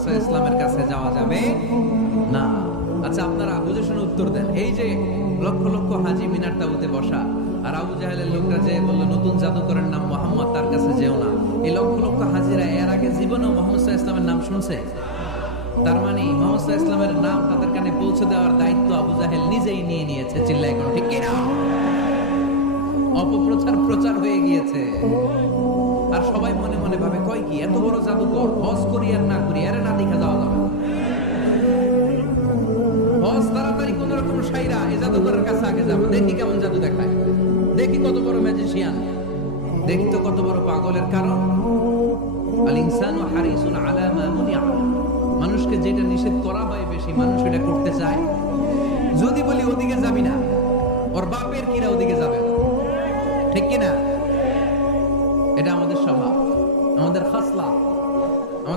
মোহাম্মদ ইসলামের কাছে যাওয়া যাবে? না। আচ্ছা আপনারা বুঝে শুনে উত্তর দেন। এই যে লক্ষ লক্ষ হাজি মিনার তাবুতে বসা, আর আবু জাহেলের লোকরা যে বলল, নতুন জাদুকরের নাম মোহাম্মদ, তার কাছে যেও না। এই লক্ষ লক্ষ হাজিরা এর আগে জীবনেও মোহাম্মদ ইসলামের নাম শুনছে? তার মানে মোহাম্মদ ইসলামের নাম তাদের কানে পৌঁছে দেওয়ার দায়িত্ব আবু জাহেল নিজেই নিয়ে নিয়েছে চিল্লাই কোন ঠিক কিনা? অপপ্রচার প্রচার হয়ে গিয়েছে। আর সবাই মনে কি? এত বড় জাদুকর হজ করি আর না করি আরে না দেখা যাওয়া যাবে হজ তাড়াতাড়ি কোন রকম সাইরা এই জাদুকরের কাছে আগে যাব। দেখি কেমন জাদু দেখায়। দেখি কত বড় ম্যাজিশিয়ান দেখি তো কত বড় পাগলের কারণ। মানুষকে যেটা নিষেধ করা হয়, বেশি মানুষ এটা করতে চায়। যদি বলি ওদিকে যাবি না, ওর বাপের কিরা ওদিকে যাবে। ঠিক কি না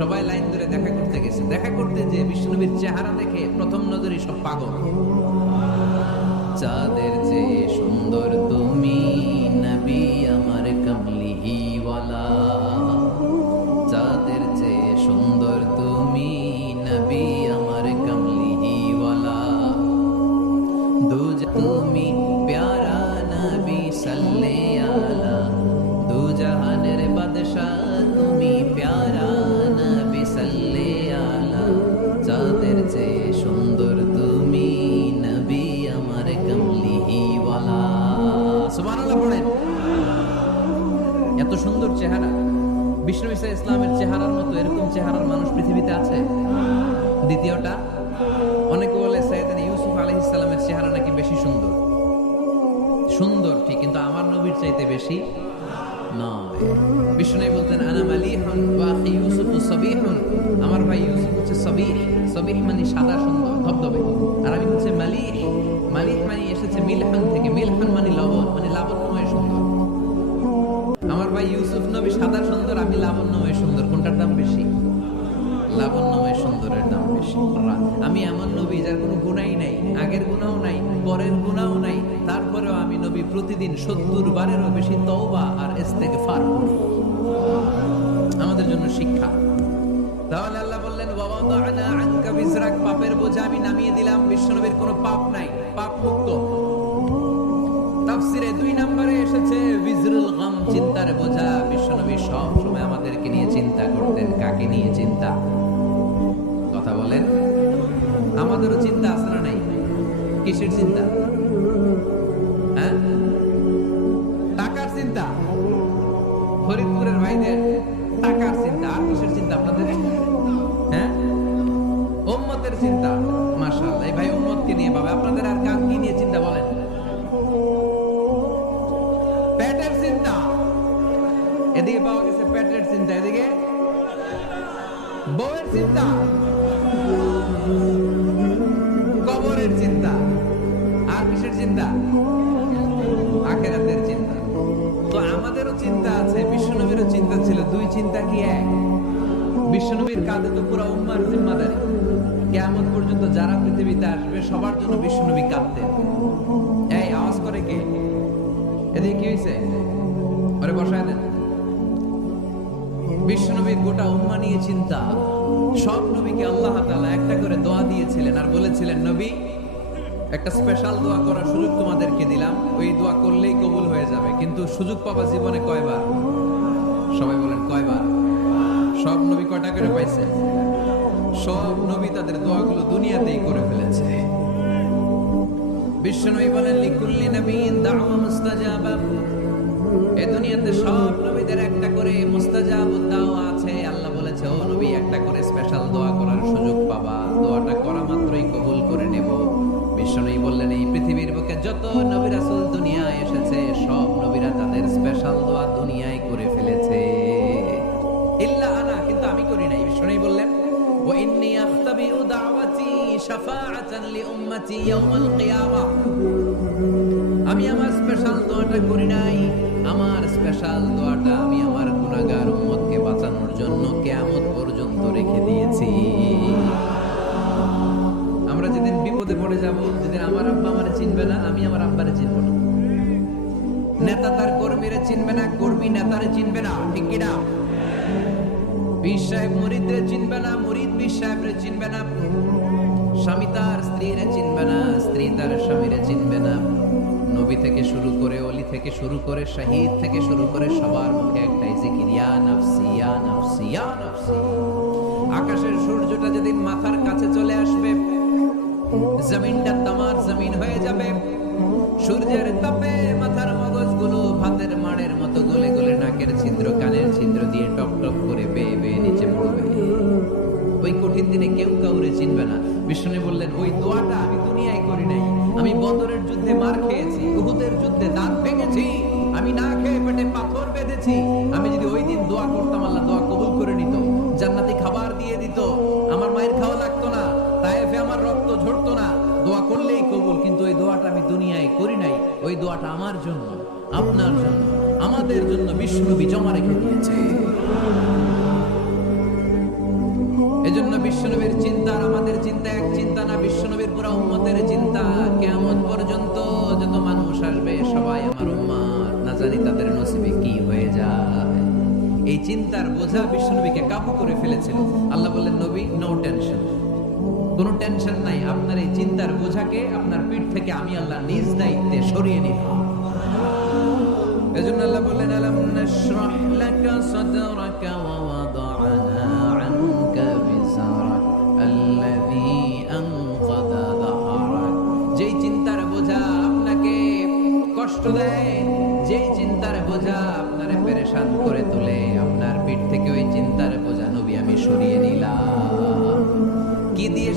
সবাই লাইন ধরে দেখা করতে গেছে। দেখা করতে যে বিশ্বনবীর চেহারা দেখে প্রথম নজরে সব পাগল। চাঁদের যে সুন্দর তুমি নবী আমার কমলিওয়ালা চাঁদের চেয়ে সুন্দর তুমি নবী আমার কমলিওয়ালা দুজ তুমি প্যারা নবী সাল্লে আলা। দু জাহানের বাদশাহ ইসা ইসলামের চেহারার মতো এরকম চেহারার মানুষ পৃথিবীতে আছে। দ্বিতীয়টা, অনেকে বলে সৈয়দানি ইউসুফ আলি ইসলামের চেহারা নাকি বেশি সুন্দর। সুন্দর ঠিক, কিন্তু আমার নবীর চাইতে বেশি নয়। বলতেন, আনা মালিহুন ওয়া ইউসুফ সাবিহুন। আমার ভাই ইউসুফ হচ্ছে সাবিহ। সাবিহ মানে সাদা আমি এমন নবী যার কোনো গুণাই নাই, আগের গুণাও নাই, পরের গুণাও নাই, তারপরেও আমি নবী প্রতিদিন সত্তর বারেরও বেশি তওবা আর ইস্তেগফার করি। আমাদের জন্য শিক্ষা। তাহলে আল্লাহ বললেন আনকা বিজরাক পাপের বোঝা আমি নামিয়ে দিলাম, বিশ্বনবীর কোনো পাপ নাই, পাপ মুক্ত। দুই নম্বরে এসেছে বিশ্বনবী আমাদেরকে নিয়ে চিন্তা করতেন, কাকে নিয়ে চিন্তা? কথা বলেন। আমাদেরও চিন্তা আছে না নাই? কিসের চিন্তা? হ্যাঁ? টাকার চিন্তা। ফরিদপুরের ভাইদের টাকার চিন্তা। আর কিসের চিন্তা আপনাদের? হ্যাঁ? উম্মতের চিন্তা। মাশাআল্লাহ। এই ভাই উম্মতকে নিয়ে বাবা আপনাদের আর কার কি নিয়ে চিন্তা বলেন? পেটের চিন্তা। এদিকে পাওয়া গেছে পেটের চিন্তা। এদিকে বউয়ের চিন্তা। চিন্তা। আখেরাতের চিন্তা। তো আমাদেরও চিন্তা আছে, বিশ্বনবীরও চিন্তা ছিল, দুই চিন্তা কি এক? বিশ্বনবীর কাঁধে তো পুরো উম্মার জিম্মাদারি। কেমন পর্যন্ত যারা পৃথিবীতে আসবে, সবার জন্য বিশ্বনবী কাঁদতেন। এই, আওয়াজ করে কে? এদিকে কি হয়েছে ওরে বসায় দেন। বিশ্বনবীর গোটা উম্মা নিয়ে চিন্তা। সব নবীকে আল্লাহ তাআলা একটা করে দোয়া দিয়েছিলেন আর বলেছিলেন, নবী একটা স্পেশাল দোয়া করার সুযোগ তোমাদেরকে দিলাম। ওই দোয়া করলেই কবুল হয়ে যাবে। কিন্তু সুযোগ পাবা জীবনে কয়বার? সবাই বলেন, কয়বার? সব নবী কয়টা করে পাইছে? সব নবী তাদের দোয়াগুলো দুনিয়াতেই করে ফেলেছে। বিশ্বনবী বলেন, লিকুল্লি নবীন দাওয়া মুস্তাজাবা। এই দুনিয়াতে সব নবীদের একটা করে মুস্তাজাব দাওয়া আছে। আল্লাহ বলেছে, ও নবী, একটা করে স্পেশাল দোয়া করার আমি আমার স্পেশাল দোয়াটা করি নাই, আমার স্পেশাল দোয়াটা আমি আমার গুনাহগার উম্মতকে বাঁচানোর জন্য কিয়ামত পর্যন্ত রেখে দিয়েছি। আমরা যেদিন বিপদে পড়ে যাব, যেদিন আমার আব্বা চিনবে না, আমি আমার আব্বারে চিনব না। নেতা তার কর্মীরে চিনবে না, কর্মী নেতারে চিনবে না, ঠিক কি না পীর সাহেব মুরিদরে চিনবে না, মুরিদ চিনবে না। স্বামী তার স্ত্রীরে চিনবে না, স্ত্রী তার স্বামীরে চিনবে না। নবী থেকে শুরু করে, অলি থেকে শুরু করে, শাহিদ থেকে শুরু করে, সবার মুখে একটাই আকাশের সূর্যটা যেদিন মাথার কাছে চলে আসবে জমিনটা তামার জমিন হয়ে যাবে। সূর্যের তাপে মাথার মগজগুলো ভাতের মাড়ের মতো গলে গলে নাকের ছিদ্র, কানের ছিদ্র দিয়ে টপ টপ করে বেয়ে বেয়ে নিচে পড়বে। ওই কঠিন দিনে কেউ কাউরে চিনবে না। বিষ্ণু বললেন, ওই দোয়াটা ওই আমার জন্য, আপনার জন্য, আমাদের জন্য বিষ্ণুবী জমা রেখে দিয়েছে। এজন্য বিশ্বনবীর চিন্তা আমাদের চিন্তা এক চিন্তা না, বিশ্বনবীর পুরো উম্মতের চিন্তা। কেমন পর্যন্ত যত মানুষ আসবে, সবাই আমার উম্মার না জানি তাদের নসিবে কি হয়ে যায়। এই চিন্তার বোঝা বিশ্বনবীকে কাবু করে ফেলেছিল। আল্লাহ টেনশন কোনো টেনশন নাই, আপনার এই চিন্তার বোঝাকে আপনার পিঠ থেকে আমি আল্লাহ নিজ দায়িত্বে সরিয়ে নিলাম এজন্য আল্লাহ বললেন নাশরাহ লাকা সাদরাকা ওয়া ওয়াদা'না আনকা বিজরাক আল্লাযী আনকাদা যাহরাক যেই চিন্তার বোঝা আপনাকে কষ্ট দেয়, যেই চিন্তার বোঝা আপনারে পেরেশান করে তোলে, আপনার পিঠ থেকে ওই চিন্তার বোঝা নবী আমি সরিয়ে নিলাম। কি দিয়ে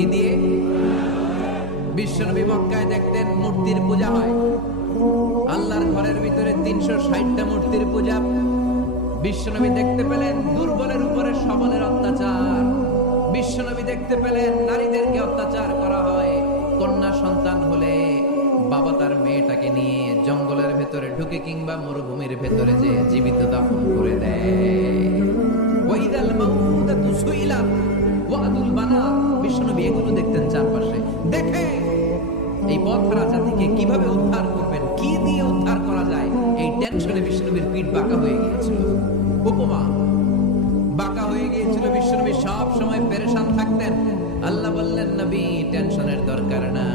কি দিয়ে বিশ্বনবী মক্কায় দেখতেন মূর্তির পূজা হয়। আল্লাহর ঘরের ভিতরে তিনশো ষাটটা মূর্তির পূজা। বিশ্বনবী দেখতে পেলেন দুর্বলের উপরে সবলের অত্যাচার। বিশ্বনবী দেখতে পেলেন নারীদেরকে অত্যাচার করা হয়। কন্যা সন্তান হলে বাবা তার মেয়েটাকে নিয়ে জঙ্গলের ভেতরে ঢুকে কিংবা মরুভূমির ভেতরে যে জীবিত দাফন করে দেয়। ওয়াইদাল মাউদাতু সুইলাত ওয়াদুল বানা এগুলো দেখতেন চারপাশে। দেখে এই জাতিকে কীভাবে উদ্ধার করবেন, কি দিয়ে উদ্ধার করা যায়, এই টেনশনে বিষ্ণুবীর পিঠ বাঁকা হয়ে গিয়েছিল। উপমা, বাঁকা হয়ে গিয়েছিল বিশ্বনবী সব সময় পেরেশান থাকতেন। আল্লাহ বললেন, নবী, টেনশনের দরকার নাই।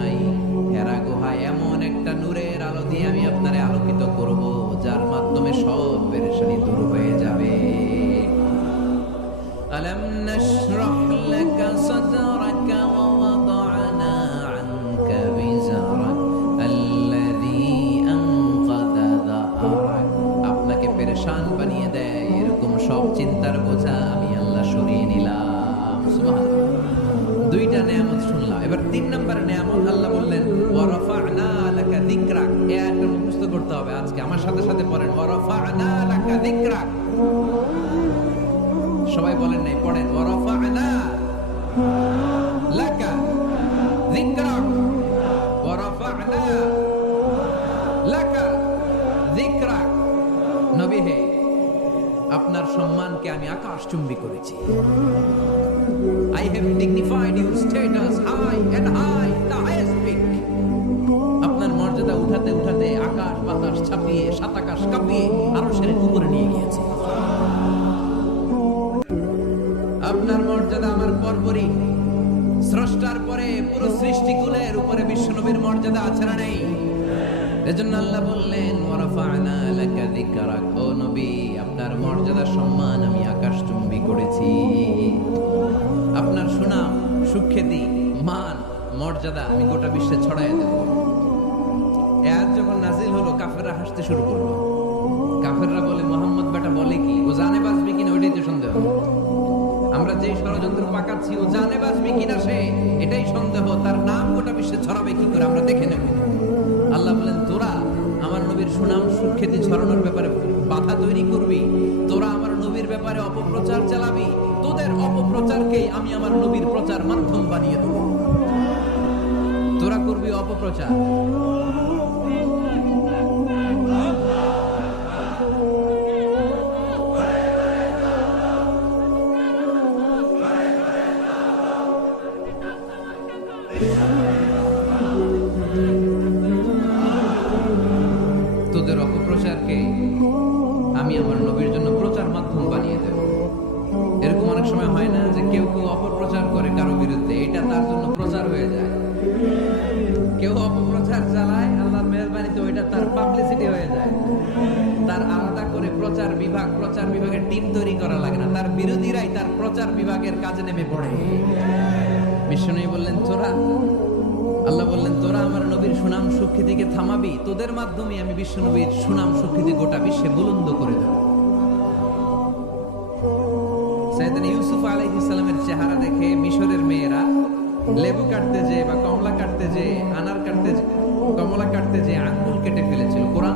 আজকে আমার সাথে সাথে পড়েন সবাই বলেন নাই পড়েন আপনার সম্মানকে আমি আকাশচুম্বী করেছি। I have dignified your status high and high, the highest বাতাস ছাপিয়ে সাত আকাশ কাঁপিয়ে আরও সেরে উপরে নিয়ে গিয়েছে। আপনার মর্যাদা আমার পরপরই। স্রষ্টার পরে পুরো সৃষ্টিকুলের উপরে বিশ্বনবীর মর্যাদা আছে না নেই? এজন্য আল্লাহ বললেন, ওয়ারাফা'না লাকা যিকরাক ও নবী, আপনার মর্যাদা সম্মান আমি আকাশচুম্বী করেছি। আপনার সুনাম, সুখ্যাতি, মান, মর্যাদা আমি গোটা বিশ্বে ছড়াই দেব। হলো কাফেররা হাসতে শুরু করল। কাফেররা বলে, মোহাম্মদ বেটা বলে কি? ও জানে বাঁচবে কিনা ওইটাই তো সন্দেহ। আমরা যেই ষড়যন্ত্র পাকাচ্ছি, ও জানে বাঁচবে কিনা সে? এটাই সন্দেহ। তার নাম গোটা বিশ্বে ছড়াবে কি করে? আমরা দেখে নেব। আল্লাহ বলেন, তোরা আমার নবীর সুনাম, সুখ্যাতি ছড়ানোর ব্যাপারে বাধা তৈরি করবি। তোরা আমার নবীর ব্যাপারে অপপ্রচার চালাবি। তোদের অপপ্রচারকেই আমি আমার নবীর প্রচার মাধ্যম বানিয়ে দেবো। তোরা করবি অপপ্রচার। তার বিরোধীরাই তার প্রচার বিভাগের কাজে নেমে পড়ে। বিষ্ণু বললেন, তোরা আল্লাহ বললেন, তোরা আমার নবীর সুনাম সুখ্যাতিকে থামাবি, তোদের মাধ্যমে আমি বিশ্ব নবীর সুনাম সুখ্যাতি গোটা বিশ্বে বুলন্দ করে দেব। ইউসুফ চেহারা দেখে মিশরের মেয়েরা লেবু কাটতে যে বা কমলা কাটতে যে আনার কাটতে কমলা কাটতে যে আঙ্গুল কেটে ফেলেছিল। কোরআন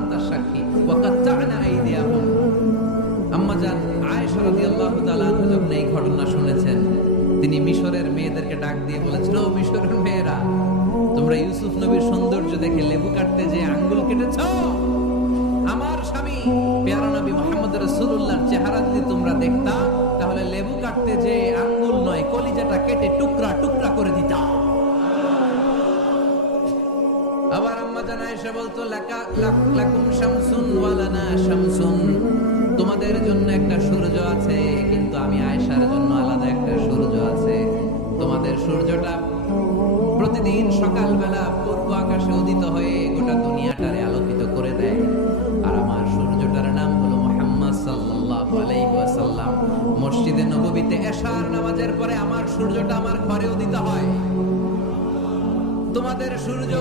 কেটে টুকরা টুকরা করে দিতা আবার আম্মা জানা এসে বলতো শামসুন। তোমাদের জন্য একটা সূর্য আছে, কিন্তু আমি আয়েশার জন্য আলাদা একটা সূর্য আছে। তোমাদের সূর্যটা প্রতিদিন সকালবেলা পূর্ব আকাশে উদিত হয়ে গোটা দুনিয়াটারে নববীতে এশার নামাজের পরে আমার সূর্যটা আমার ঘরে উদিত হয়। তোমাদের সূর্য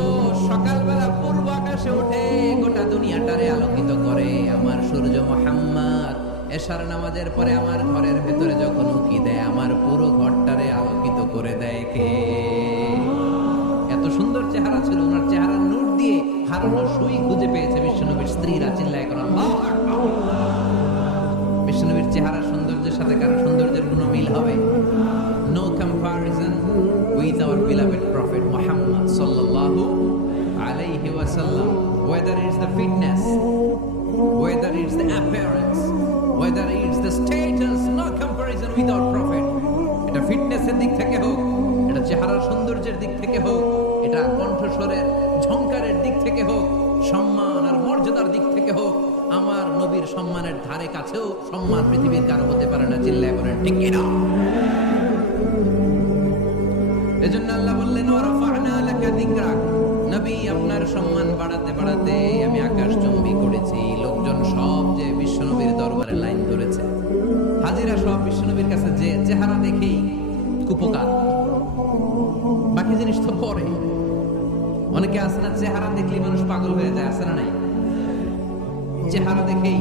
সকালবেলা পূর্ব আকাশে উঠে গোটা দুনিয়াটারে আলোকিত করে। আমার সূর্য মোহাম্মদ, এশার নামাজের পরে আমার ঘরের ভেতরে যখন উকি দেয়, আমার পুরো ঘরটারে আলোকিত করে দেয় কে? এত সুন্দর চেহারা ছিল, ওনার চেহারার নূর দিয়ে হারানো সুই খুঁজে পেয়েছে বিশ্বনবীর স্ত্রীরা, চিল্লায় করা বিশ্বনবীর চেহারা সৌন্দর্যের সাথে কারও সৌন্দর্যের কোনো মিল হবে? No comparison with our beloved prophet Muhammad সাল্লাল্লাহু আলাইহি ওয়াসাল্লাম। Whether it's the fitness, whether it's the appearance, whether it's the status, no comparison with our prophet এটা ফিটনেসের দিক থেকে হোক, এটা চেহারার সৌন্দর্যের দিক থেকে হোক, এটা কণ্ঠস্বরের, ঝংকারের দিক থেকে হোক, সম্মান সম্মানের ধারে কাছেও সম্মান পৃথিবীর কারও হতে পারে না, চিল্লায় বলেন, ঠিক কিনা? এজন্য আল্লাহ বললেন, ওয়ারাফা'না লাকা যিকরাক। নবী আপনার সম্মান বাড়াতে বাড়াতে আমি আকাশ চুম্বি করেছি, লোকজন সব যে বিশ্বনবীর দরবারে লাইন ধরেছে, হাজিরা সব বিশ্বনবীর কাছে যে চেহারা দেখেই কুপকার। বাকি জিনিস তো পরে। অনেকে আছে না, চেহারা দেখলেই মানুষ পাগল হয়ে যায়, আছে না নাই? চেহারা দেখেই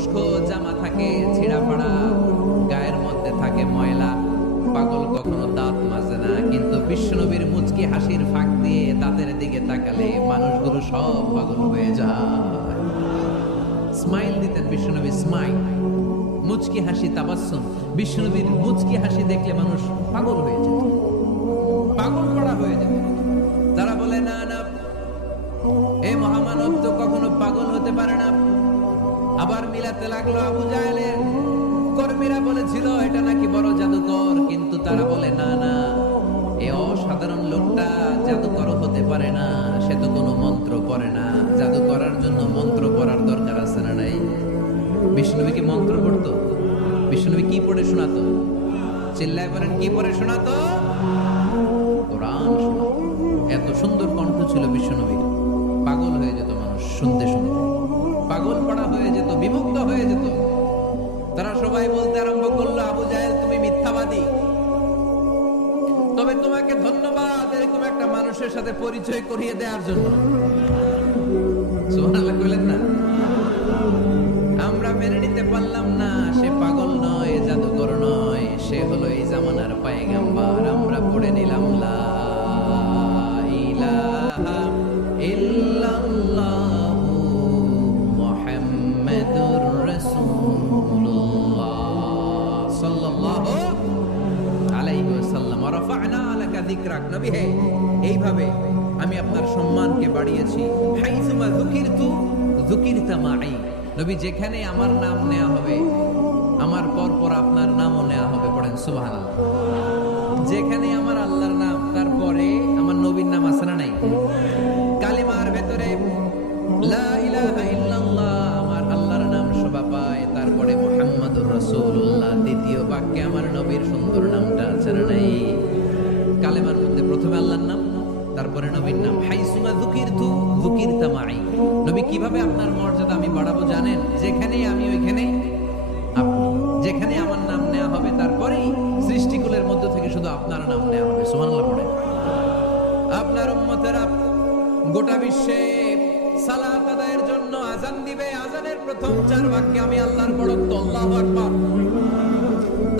খুস্কো জামা থাকে ছিঁড়া ফাড়া গায়ের মধ্যে থাকে ময়লা। পাগল কখনো দাঁত মাজে না, কিন্তু বিশ্বনবীর মুচকি হাসির ফাঁক দিয়ে দাঁতের দিকে তাকালে মানুষগুলো সব পাগল হয়ে যায়। স্মাইল দিতেন বিশ্বনবী, স্মাইল। মুচকি হাসি, তাবাসসুম। বিশ্বনবীর মুচকি হাসি দেখলে মানুষ পাগল হয়ে যেত। পাগল করা হয়ে যেত। তারা বলে, না না এই মহামানব তো কখনো পাগল হতে পারে না। আবার মিলাতে লাগল আবু জাহেলের। কর্মীরা বলেছিল, এটা নাকি বড় জাদুকর। কিন্তু তারা বলে, না না, এ অসাধারণ লোকটা জাদুকর হতে পারে না, সে তো কোনো মন্ত্র পড়ে না। জাদু করার জন্য মন্ত্র পড়ার দরকার আছে না নাই? বিষ্ণুবী কি মন্ত্র পড়তো? বিষ্ণুবী কি পড়ে শোনাতো? চিল্লায় বলেন, কি পড়ে শোনাতো? কোরআন এত সুন্দর কণ্ঠ ছিল বিশ্বনবীর ধন্যবাদ এরকম একটা মানুষের সাথে পরিচয় করিয়ে দেওয়ার জন্য। কইলেন না? আমরা মেনে নিতে পারলাম না, সে লাকা যিকরাক নবী হে এইভাবে আমি আপনার সম্মানকে বাড়িয়েছি। হাইসুমা যুকিরতু যুকিরতা মাই। নবী যেখানে আমার নাম নেওয়া হবে, আমার পর পর আপনার নামও নেওয়া হবে, পড়েন সুবহানাল্লাহ। যেখানে আমার নবীর নাম। হাইসুমা যুকিরতু যুকিরতা মাই নবী কীভাবে আপনার মর্যাদা আমি বাড়াবো জানেন? আমি ওইখানে যেখানে আমার নাম নেওয়া হবে, তারপরেই সৃষ্টিকুলের মধ্য থেকে শুধু আপনার নাম নেওয়া হবে। পড়ে। আপনার গোটা বিশ্বে সালাত আদায়ের জন্য আজান দিবে। আজানের প্রথম চার বাক্যে আমি আল্লাহর বড়ত্ব, আল্লাহু আকবার।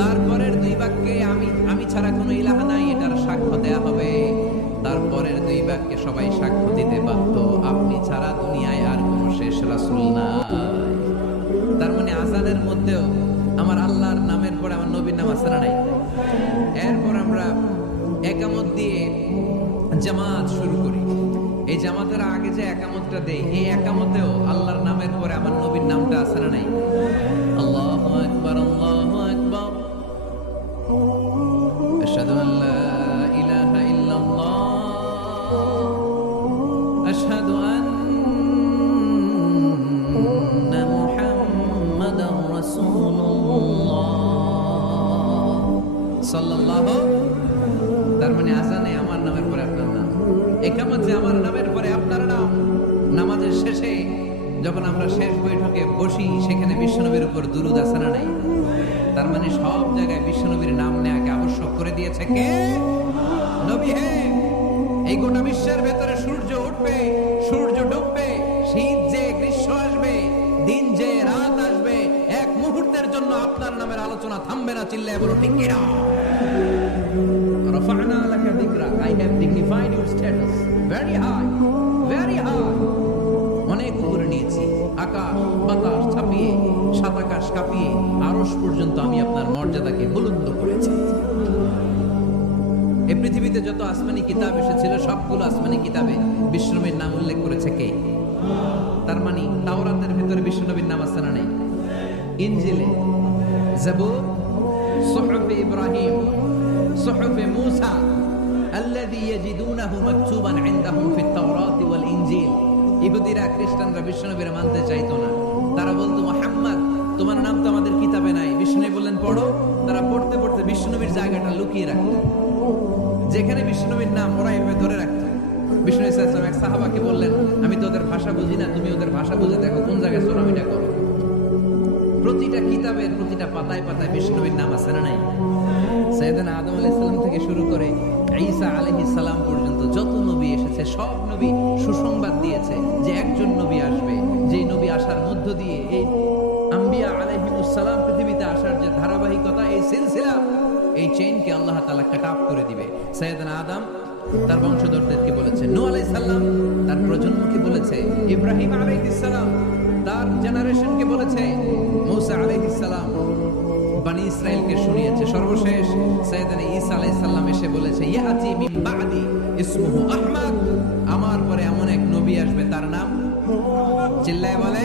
তারপরের দুই বাক্যে আমি আমি ছাড়া কোনো ইলাহা নাই, এটার সাক্ষ্য দেয়া হবে। সবাই সাক্ষ্য দিতে বাধ্য। আপনি ছাড়া দুনিয়ায় আর কোনো শেষ রাসূল নাই। তার মানে আজানের মধ্যেও আমার আল্লাহর নামের পরে আমার নবীর নাম আছে নাই? এরপর আমরা একামত দিয়ে জামাত শুরু করি। এই জামাতের আগে যে একামতটা দেই, এই একামতেও আল্লাহর নামের পরে আমার নবীর নামটা না নাই? আল্লাহু আকবার, আল্লাহু তার মানে সব জায়গায় বিশ্বনবীর নাম নেওয়াকে আবশ্যক করে দিয়েছে কে? নবী হে। এই গোটা বিশ্বের ভেতরে সূর্য উঠবে, সূর্য ডুববে, শীত যে গ্রীষ্ম আসবে, দিন যে রাত আসবে, এক মুহূর্তের জন্য আপনার নামের আলোচনা থামবে না চিল্লায় বলো, ঠিক কিনা? লাকা যিকরাক I have dignified your status very high very high অনেক উপরে নিয়েছি, আকাশ, বাতাস ছাপিয়ে, সাত আকাশ কাঁপিয়ে আরশ পর্যন্ত আমি আপনার মর্যাদাকে বুলন্দ করেছি এই পৃথিবীতে যত আসমানি কিতাব এসেছিল সবগুলো আসমানি কিতাবে বিষ্ণুনবীর নাম উল্লেখ করেছে কে তার মানে তাওরাতের ভেতরে বিষ্ণুনবীর নাম আছে না নেই ইনজিলে জাবুর صحف إبراهيم صحف موسى الذي يجدونه مكتوبا عندهم في التوراة والإنجيل ইহুদিরা খ্রিস্টানরা বিষ্ণুনবীরা মানতে চাইতো না তারা বলতো মোহাম্মদ তোমার নাম তো আমাদের কিতাবে নাই। বিষ্ণু বললেন, পড়ো। তারা পড়তে পড়তে বিষ্ণুনবীর জায়গাটা লুকিয়ে রাখতো। যেখানে বিষ্ণুনবীর নাম ওরা এভাবে ধরে রাখতো। বিষ্ণু ইসলাম এক সাহাবাকে বললেন, আমি তো ওদের ভাষা বুঝি না, তুমি ওদের ভাষা বুঝে দেখো, কোন জায়গায় সোনামিটা করো? প্রতিটা কিতাবের প্রতিটা পাতায় পাতায় বিষ্ণুবীর নাম আছে না নাই? সৈয়দান আদম আলাইহিস সালাম থেকে শুরু করে ঈসা আলাইহিস সালাম পর্যন্ত যত নবী এসেছে, সব নবী সুসংবাদ দিয়েছে যে একজন নবী আসবে। যে নবী আসার মধ্য দিয়ে এই সালাম পৃথিবীতে আসার যে ধারাবাহিকতা, এই সিলসিলা, এই চেইনকে আল্লাহ তাআলা কাট আপ করে দিবে। সৈয়দান আদম তার বংশধরদেরকে বলেছে, নূহ আলাইহিস সালাম তার প্রজন্মকে বলেছে, ইব্রাহিম আলাইহিস সালাম তার জেনারেশনকে বলেছে, মূসা আলাইহিস সালাম বানি ইসরায়েলকে শুনিয়েছে। সর্বশেষ সৈয়দানা ঈসা আলাইহিস সালাম এসে বলেছে, ইয়াতি মিন বাদি ইসমুহু আহমদ। আমার পরে এমন এক নবী আসবে, তার নাম চিল্লায় বলে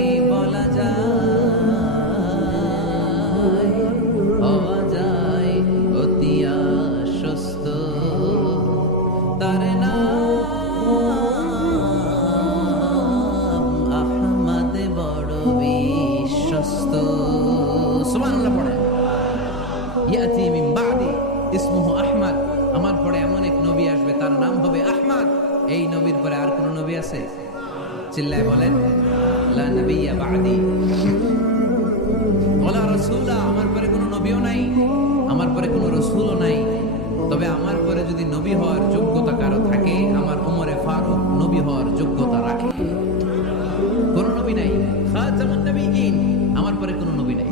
আছে? চিল্লায় বলেন আমার পরে কোনো নবীও নাই, আমার পরে কোনো নাই। তবে আমার পরে যদি নবী হওয়ার যোগ্যতা কারও থাকে, আমার ফারুক নবী হওয়ার যোগ্যতা রাখে। কোন নবী নাই। খাতামুন নবিয়্যিন, আমার পরে কোনো নবী নাই।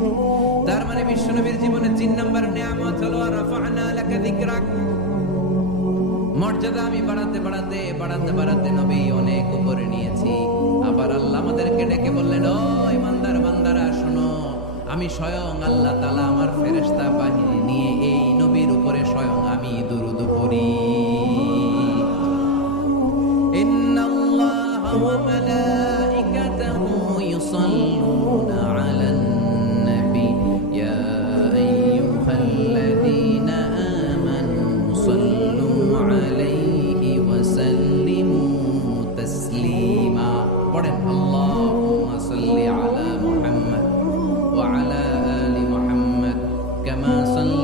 তার মানে বিশ্ব নবীর জীবনে তিন নম্বর নিয়ামত হলো রাফা'না লাকা মর্যাদা আমি বাড়াতে বাড়াতে বাড়াতে বাড়াতে নবী অনেক উপরে নিয়েছি। আবার আল্লাহ আমাদেরকে ডেকে বললেন ও ইমানদার বান্দারা শোনো, আমি স্বয়ং আল্লাহ তালা আমার ফেরেস্তা বাহিনী নিয়ে এই নবীর উপরে স্বয়ং আমি দুরুদ পড়ি। كما صليت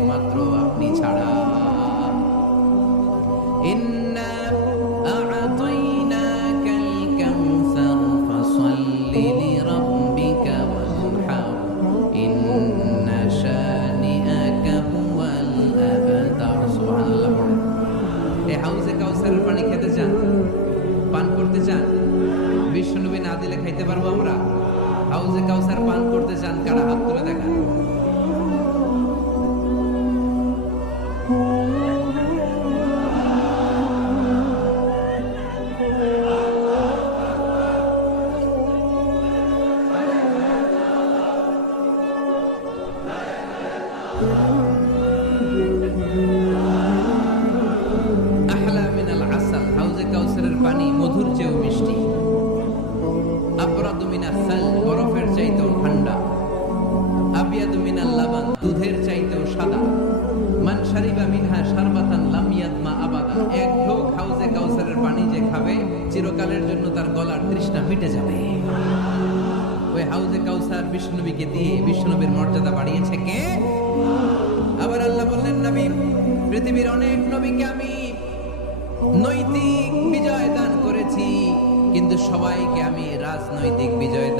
একমাত্র আপনি ছাড়া। পানি, মধুর চেয়েও মিষ্টি। বরফের চাইতেও ঠান্ডা। খাবে, চিরকালের জন্য তার গলার মিটে যাবে। ওই হাউজে কাউসার দিয়ে বিষ্ণবীর মর্যাদা বাড়িয়েছে কে? সবাইকে আমি রাজনৈতিক বিজয়